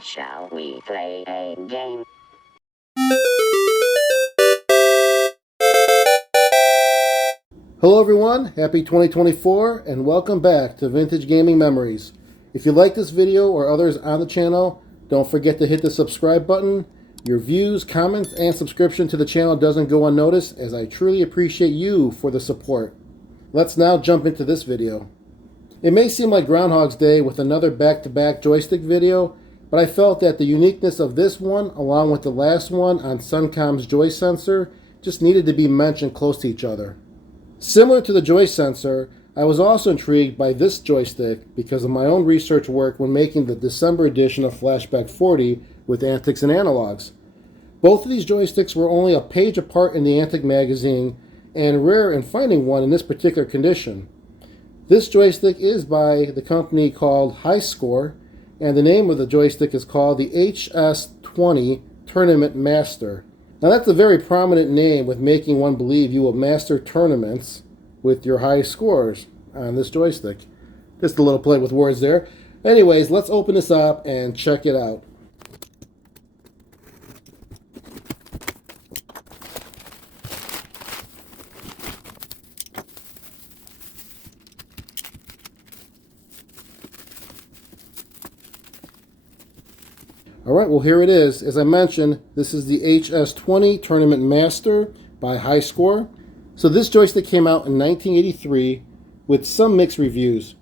Shall we play a game? Hello everyone, happy 2024 and welcome back to Vintage Gaming Memories. If you like this video or others on the channel, don't forget to hit the subscribe button. Your views, comments, and subscription to the channel doesn't go unnoticed, as I truly appreciate you for the support. Let's now jump into this video. It may seem like Groundhog's Day with another back-to-back joystick video, but I felt that the uniqueness of this one, along with the last one on Suncom's Joy Sensor, just needed to be mentioned close to each other. Similar to the Joy Sensor, I was also intrigued by this joystick because of my own research work when making the December edition of Flashback 40 with Antics and Analogs. Both of these joysticks were only a page apart in the Antic magazine, and rare in finding one in this particular condition. This joystick is by the company called High Score, and the name of the joystick is called the HS20 Tournament Master. Now that's a very prominent name, with making one believe you will master tournaments with your high scores on this joystick. Just a little play with words there. Anyways, let's open this up and check it out. Alright, well here it is. As I mentioned, this is the HS20 Tournament Master by High Score. So this joystick came out in 1983 with some mixed reviews.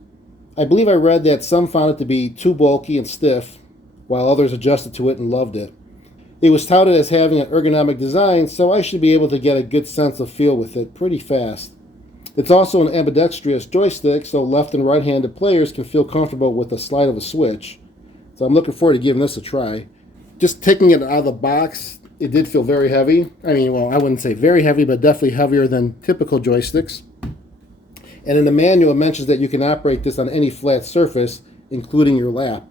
I believe I read that some found it to be too bulky and stiff, while others adjusted to it and loved it. It was touted as having an ergonomic design, so I should be able to get a good sense of feel with it pretty fast. It's also an ambidextrous joystick, so left and right-handed players can feel comfortable with the slide of a switch. So I'm looking forward to giving this a try. Just taking it out of the box, it did feel very heavy. I mean, well, I wouldn't say very heavy, but definitely heavier than typical joysticks. And in the manual, it mentions that you can operate this on any flat surface, including your lap.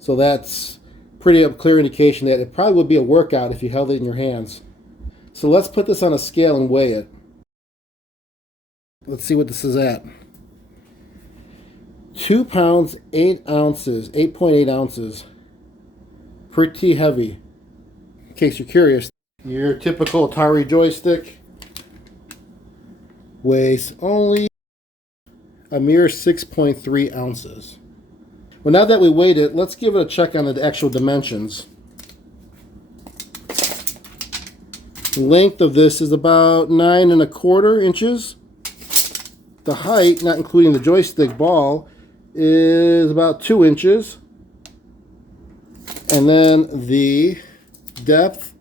So that's pretty clear indication that it probably would be a workout if you held it in your hands. So let's put this on a scale and weigh it. Let's see what this is at. 2 pounds, 8 ounces, 8.8 ounces. Pretty heavy. In case you're curious, your typical Atari joystick weighs only a mere 6.3 ounces. Well, now that we weighed it, let's give it a check on the actual dimensions. The length of this is about 9¼ inches. The height, not including the joystick ball, is about 2 inches. And then the depth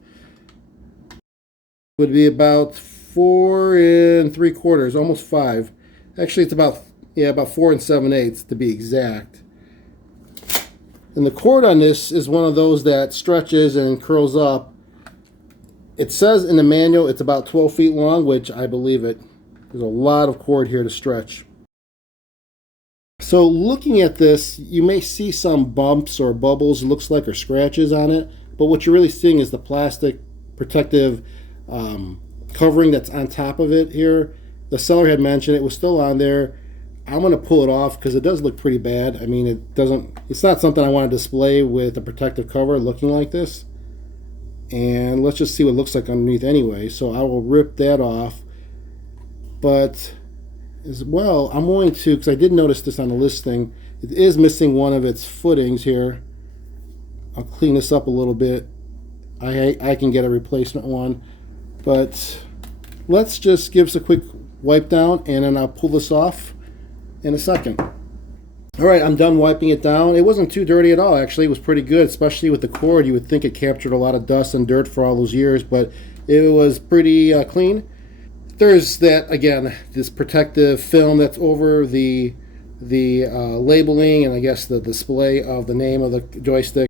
would be about 4 3/4, almost 5. Actually, it's about 4 7/8 to be exact. And the cord on this is one of those that stretches and curls up. It says in the manual it's about 12 feet long, which I believe it. There's a lot of cord here to stretch. So looking at this, you may see some bumps or bubbles, it looks like, or scratches on it. But what you're really seeing is the plastic protective covering that's on top of it here. The seller had mentioned it was still on there. I'm going to pull it off because it does look pretty bad. I mean, it's not something I want to display with a protective cover looking like this. And let's just see what it looks like underneath anyway. So I will rip that off. But as well, I'm going to, because I did notice this on the listing, it is missing one of its footings here. I'll clean this up a little bit. I can get a replacement one, but let's just give us a quick wipe down, and then I'll pull this off in a second. Alright, I'm done wiping it down. It wasn't too dirty at all, actually. It was pretty good, especially with the cord. You would think it captured a lot of dust and dirt for all those years, but it was pretty clean. There's that, again, this protective film that's over the labeling and I guess the display of the name of the joystick.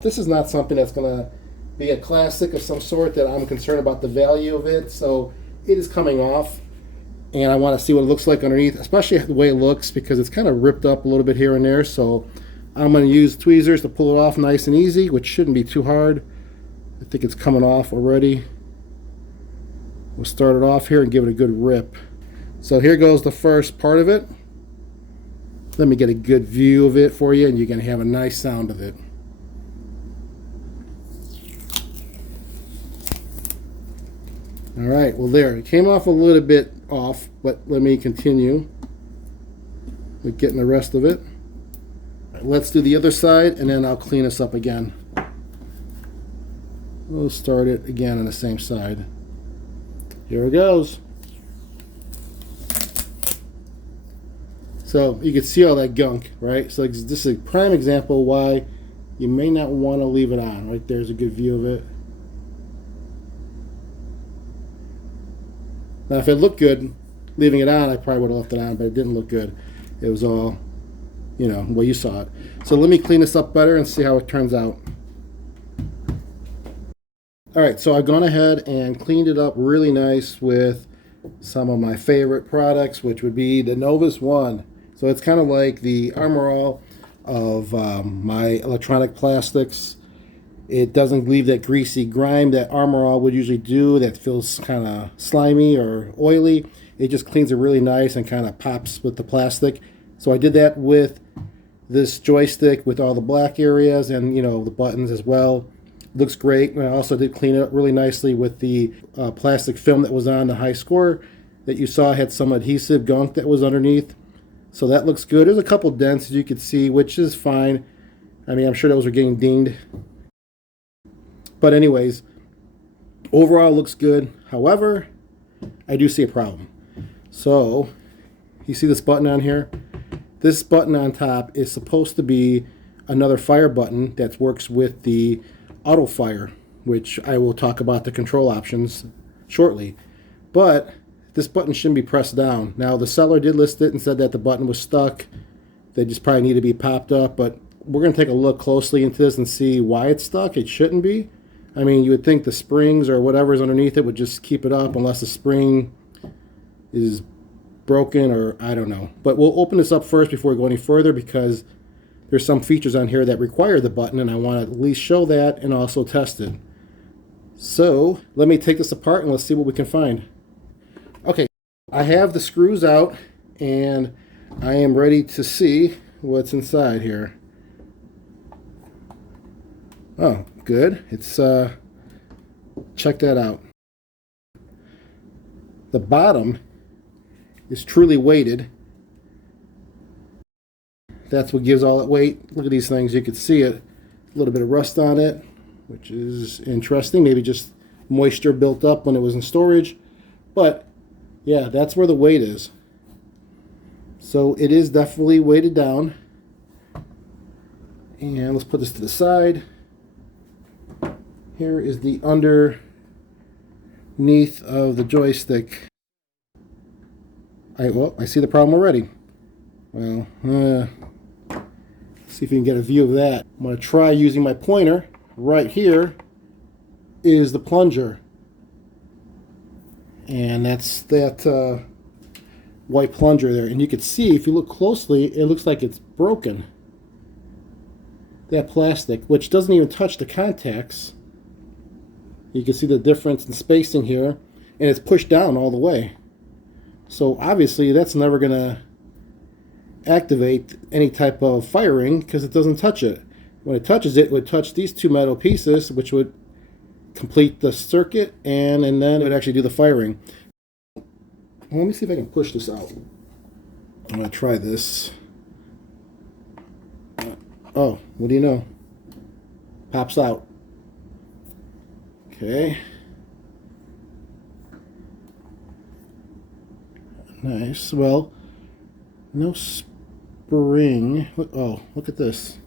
This is not something that's going to be a classic of some sort that I'm concerned about the value of it, so it is coming off. And I want to see what it looks like underneath, especially the way it looks, because it's kind of ripped up a little bit here and there. So I'm going to use tweezers to pull it off nice and easy, which shouldn't be too hard. I think it's coming off already. We'll start it off here and give it a good rip. So here goes the first part of it. Let me get a good view of it for you, and you're going to have a nice sound of it. All right, well there, it came off a little bit off, but let me continue with getting the rest of it. Let's do the other side, and then I'll clean us up again. We'll start it again on the same side. Here it goes. So you can see all that gunk, right? So this is a prime example why you may not want to leave it on. Right there's a good view of it. Now if it looked good leaving it on, I probably would have left it on, but it didn't look good. It was all, you know, well, you saw it. So let me clean this up better and see how it turns out. All right, so I've gone ahead and cleaned it up really nice with some of my favorite products, which would be the Novus One. So it's kind of like the Armor All of my electronic plastics. It doesn't leave that greasy grime that Armor All would usually do that feels kind of slimy or oily. It just cleans it really nice and kind of pops with the plastic. So I did that with this joystick with all the black areas and, you know, the buttons as well. Looks great. And I also did clean it up really nicely with the plastic film that was on the high score that you saw had some adhesive gunk that was underneath. So that looks good. There's a couple dents as you can see, which is fine. I mean, I'm sure those are getting dinged. But anyways, overall looks good. However, I do see a problem. So, you see this button on here? This button on top is supposed to be another fire button that works with the auto fire, which I will talk about the control options shortly. But this button shouldn't be pressed down. Now, the seller did list it and said that the button was stuck. They just probably need to be popped up, but we're going to take a look closely into this and see why it's stuck. It shouldn't be. I mean, you would think the springs or whatever is underneath it would just keep it up unless the spring is broken or I don't know. But we'll open this up first before we go any further because there's some features on here that require the button and I want to at least show that and also test it. So let me take this apart and let's see what we can find. Okay, I have the screws out and I am ready to see what's inside here. Oh, good. It's check that out. The bottom is truly weighted. That's what gives all that weight. Look at these things. You can see it. A little bit of rust on it, which is interesting. Maybe just moisture built up when it was in storage. But yeah, that's where the weight is. So it is definitely weighted down. And let's put this to the side. Here is the underneath of the joystick. I see the problem already. Well, see if you can get a view of that. I'm going to try using my pointer. Right here is the plunger. And that's that white plunger there. And you can see, if you look closely, it looks like it's broken. That plastic, which doesn't even touch the contacts. You can see the difference in spacing here. And it's pushed down all the way. So obviously that's never going to activate any type of firing because it doesn't touch it. When it touches it, it would touch these two metal pieces, which would complete the circuit, and then it would actually do the firing. Well, let me see if I can push this out. I'm going to try this. Oh, what do you know? Pops out. Okay. Nice. Well, no spring. Oh, look at this.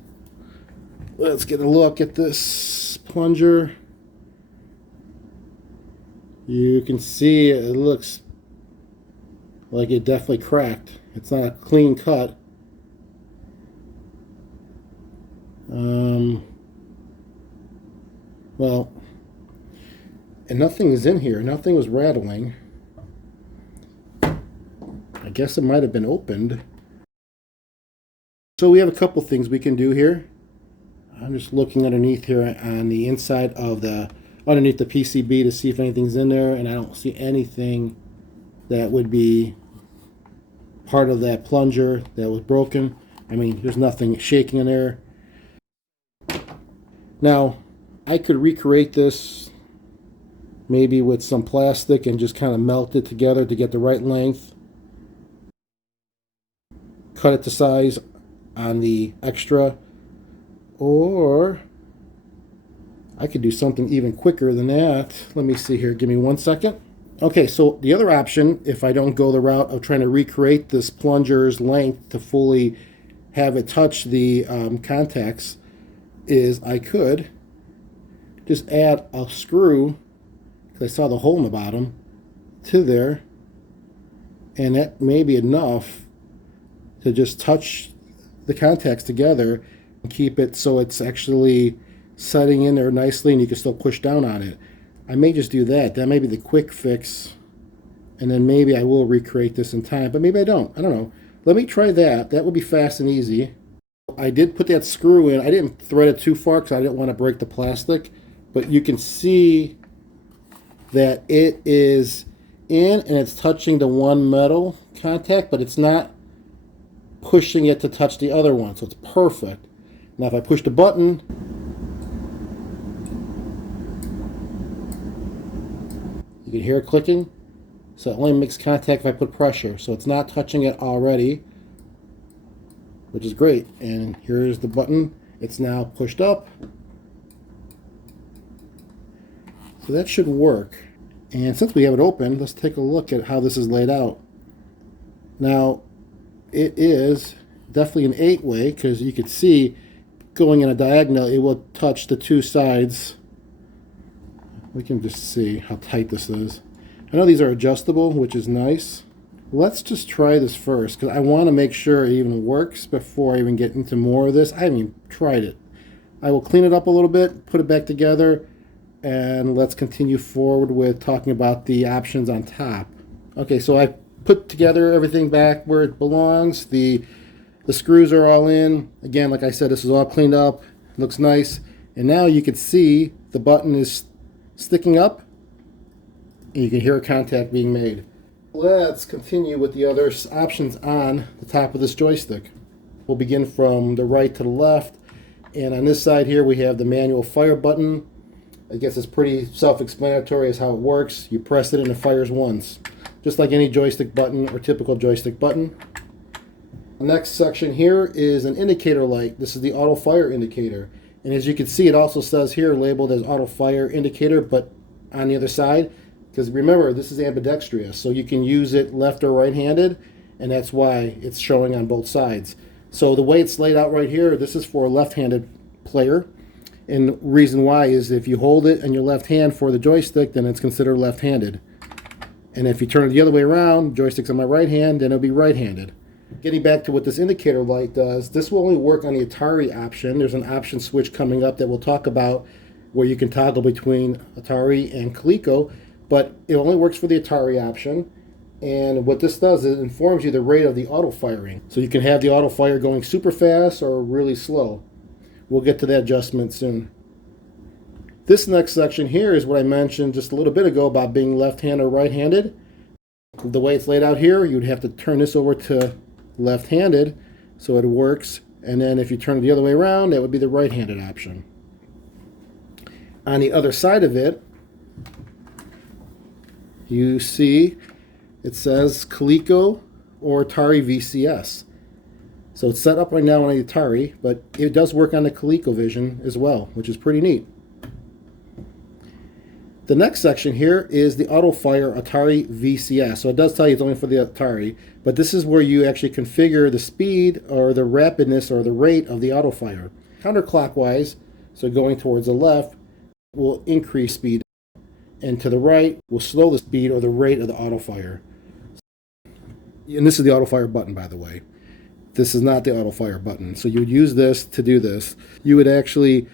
Let's get a look at this plunger. You can see it looks like it definitely cracked. It's not a clean cut. Well, and nothing is in here. Nothing was rattling. I guess it might have been opened. So we have a couple things we can do here. I'm just looking underneath here on the inside of underneath the PCB to see if anything's in there, and I don't see anything that would be part of that plunger that was broken. I mean, there's nothing shaking in there. Now, I could recreate this maybe with some plastic and just kind of melt it together to get the right length. Cut it to size on the extra, or I could do something even quicker than that. Let me see here, give me 1 second. Okay, so the other option, if I don't go the route of trying to recreate this plunger's length to fully have it touch the contacts, is I could just add a screw, because I saw the hole in the bottom, to there, and that may be enough to just touch the contacts together and keep it so it's actually setting in there nicely and you can still push down on it. I may just do that. That may be the quick fix, and then maybe I will recreate this in time, but maybe I don't. I don't know. Let me try that. That would be fast and easy. I did put that screw in. I didn't thread it too far because I didn't want to break the plastic, but you can see that it is in and it's touching the one metal contact, but it's not pushing it to touch the other one, so it's perfect. Now if I push the button, you can hear it clicking, so it only makes contact if I put pressure, so it's not touching it already, which is great. And here's the button. It's now pushed up, so that should work. And since we have it open, let's take a look at how this is laid out. Now it is definitely an 8-way, because you can see going in a diagonal it will touch the two sides. We can just see how tight this is. I know these are adjustable, which is nice. Let's just try this first, because I want to make sure it even works before I even get into more of this. I haven't even tried it. I will clean it up a little bit, put it back together, and let's continue forward with talking about the options on top. Okay, so I put together everything back where it belongs. The screws are all in. Again, like I said, this is all cleaned up. It looks nice. And now you can see the button is sticking up, and you can hear a contact being made. Let's continue with the other options on the top of this joystick. We'll begin from the right to the left. And on this side here, we have the manual fire button. I guess it's pretty self-explanatory as how it works. You press it and it fires once, just like any joystick button or typical joystick button. The next section here is an indicator light. This is the auto fire indicator. And as you can see, it also says here labeled as auto fire indicator, but on the other side, because remember, this is ambidextrous, so you can use it left or right-handed, and that's why it's showing on both sides. So the way it's laid out right here, this is for a left-handed player. And the reason why is if you hold it in your left hand for the joystick, then it's considered left-handed. And if you turn it the other way around, joystick's on my right hand, then it'll be right-handed. Getting back to what this indicator light does, this will only work on the Atari option. There's an option switch coming up that we'll talk about where you can toggle between Atari and Coleco, but it only works for the Atari option. And what this does is it informs you the rate of the auto firing. So you can have the auto fire going super fast or really slow. We'll get to that adjustment soon. This next section here is what I mentioned just a little bit ago about being left-handed or right-handed. The way it's laid out here, you'd have to turn this over to left-handed so it works, and then if you turn it the other way around, that would be the right-handed option. On the other side of it, you see it says Coleco or Atari VCS. So it's set up right now on the Atari, but it does work on the ColecoVision as well, which is pretty neat. The next section here is the Auto Fire Atari VCS. So it does tell you it's only for the Atari, but this is where you actually configure the speed or the rapidness or the rate of the auto fire. Counterclockwise, so going towards the left, will increase speed, and to the right will slow the speed or the rate of the auto fire. And this is the auto fire button, by the way. This is not the auto fire button. So you would use this to do this. You would actually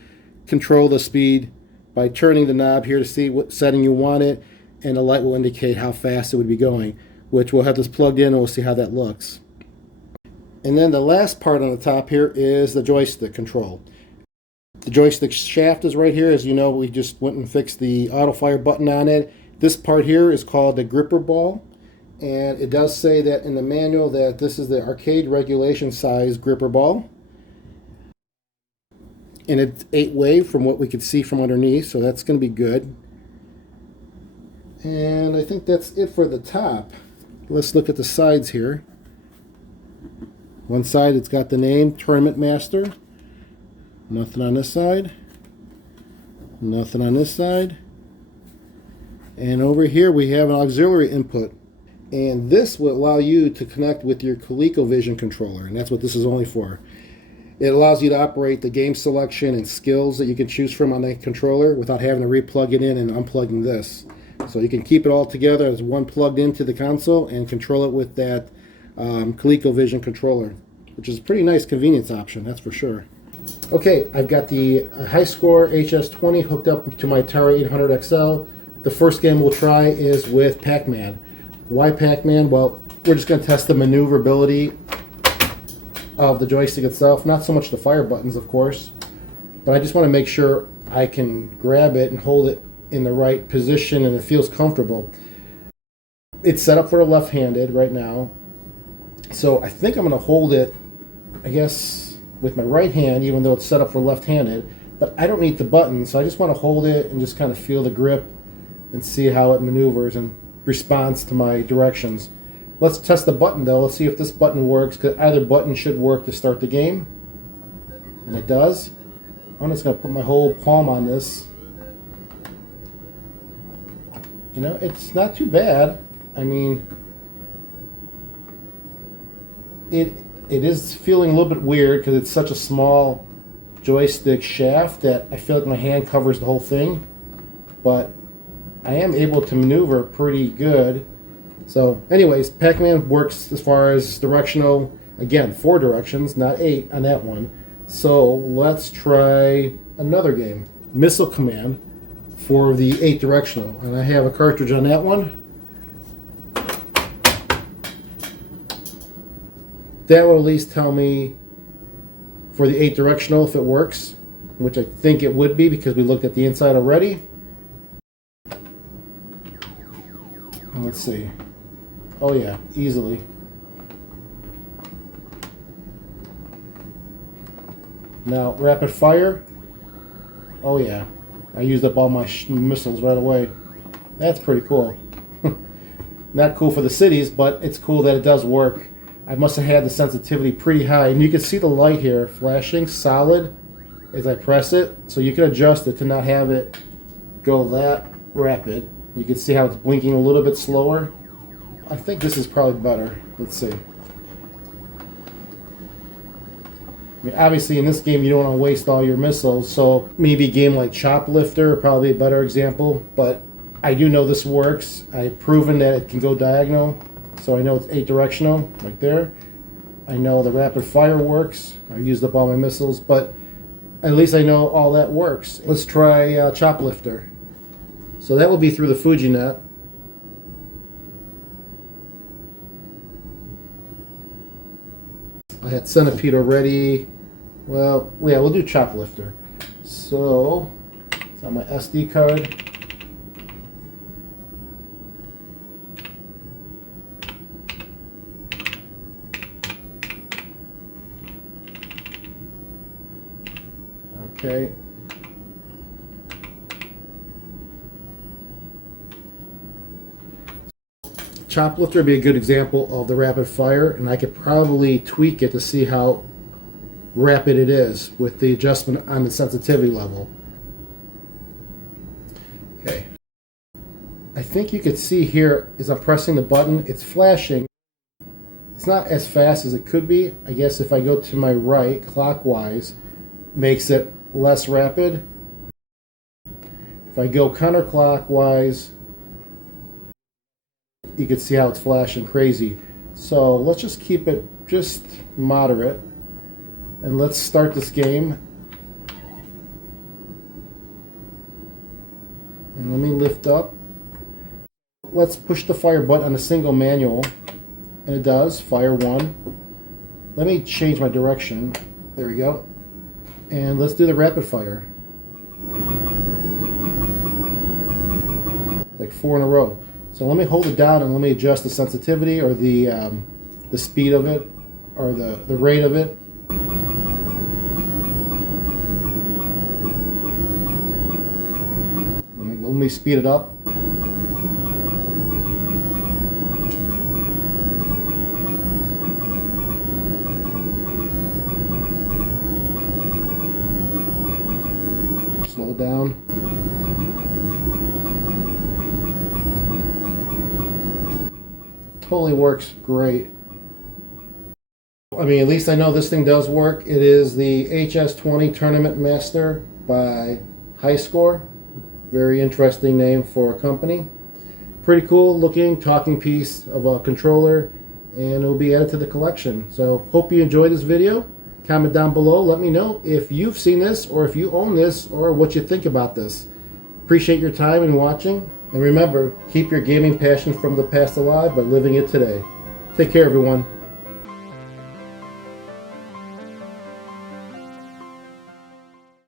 control the speed by turning the knob here to see what setting you want it, and the light will indicate how fast it would be going, which we'll have this plugged in and we'll see how that looks. And then the last part on the top here is the joystick control. The joystick shaft is right here. As you know, we just went and fixed the auto fire button on it. This part here is called the gripper ball. And it does say that in the manual that this is the arcade regulation size gripper ball. And it's 8-way from what we could see from underneath, so that's going to be good. And I think that's it for the top. Let's look at the sides here. One side, it's got the name Tournament Master. Nothing on this side. Nothing on this side. And over here we have an auxiliary input. And this will allow you to connect with your ColecoVision controller. And that's what this is only for. It allows you to operate the game selection and skills that you can choose from on that controller without having to re-plug it in and unplugging this. So you can keep it all together as one plugged into the console and control it with that ColecoVision controller, which is a pretty nice convenience option, that's for sure. Okay, I've got the high score HS20 hooked up to my Atari 800 XL. The first game we'll try is with Pac-Man. Why Pac-Man? Well, we're just going to test the maneuverability of the joystick itself. Not so much the fire buttons, of course, but I just want to make sure I can grab it and hold it in the right position and it feels comfortable. It's set up for the left-handed right now, so I think I'm going to hold it, I guess, with my right hand, even though it's set up for left-handed, but I don't need the button, so I just want to hold it and just kind of feel the grip and see how it maneuvers and responds to my directions. Let's test the button though. Let's see if this button works, because either button should work to start the game. And it does. I'm just going to put my whole palm on this. You know, it's not too bad. I mean, it is feeling a little bit weird because it's such a small joystick shaft that I feel like my hand covers the whole thing. But I am able to maneuver pretty good. So anyways, Pac-Man works as far as directional. Again, 4 directions, not 8 on that one. So let's try another game. Missile Command for the 8 directional. And I have a cartridge on that one. That will at least tell me for the 8 directional if it works, which I think it would be because we looked at the inside already. And let's see. Oh yeah, easily. Now, rapid fire. Oh yeah, I used up all my missiles right away. That's pretty cool. Not cool for the cities, but it's cool that it does work. I must have had the sensitivity pretty high. And you can see the light here flashing solid as I press it. So you can adjust it to not have it go that rapid. You can see how it's blinking a little bit slower. I think this is probably better. Let's see. I mean, obviously in this game you don't want to waste all your missiles, so maybe a game like Choplifter probably a better example, but I do know this works. I've proven that it can go diagonal, so I know it's 8 directional right there. I know the rapid fire works. I used up all my missiles, but at least I know all that works. Let's try Choplifter. So that will be through the FujiNet. I had Centipede already. Well, yeah, we'll do Choplifter. So, it's on my SD card. Okay. Choplifter would be a good example of the rapid fire, and I could probably tweak it to see how rapid it is with the adjustment on the sensitivity level. Okay. I think you could see here as I'm pressing the button, it's flashing. It's not as fast as it could be. I guess if I go to my right clockwise, makes it less rapid. If I go counterclockwise, you can see how it's flashing crazy. So let's just keep it just moderate, and let's start this game. And let me lift up. Let's push the fire button on a single manual, and it does, fire 1. Let me change my direction. There we go. And let's do the rapid fire. Like 4 in a row. So let me hold it down and let me adjust the sensitivity or the speed of it or the rate of it. Let me speed it up. down. Totally works great. I mean, at least I know this thing does work. It is the HS20 Tournament Master by High Score. Very interesting name for a company. Pretty cool looking talking piece of a controller, and it will be added to the collection. So hope you enjoyed this video. Comment down below. Let me know if you've seen this or if you own this or what you think about this. Appreciate your time and watching. And remember, keep your gaming passion from the past alive by living it today. Take care, everyone.